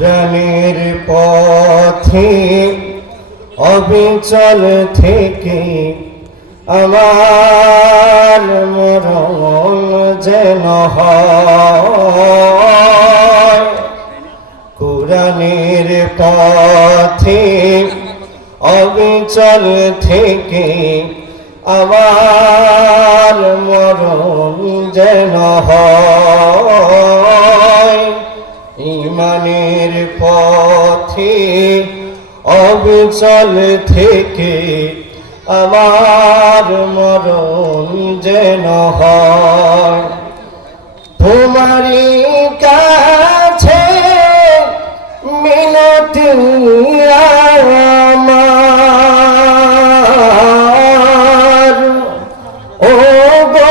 কোরআনের পথে অবিচল থেকে আমার মরণ যেন কোরআনের পথে অবিচল থেকে আমার মরণ যেন হয়। পথে অবিচল থেকে আমার মরণ যেন হয়। তোমারই কাছে মিনতি আমার। ও গো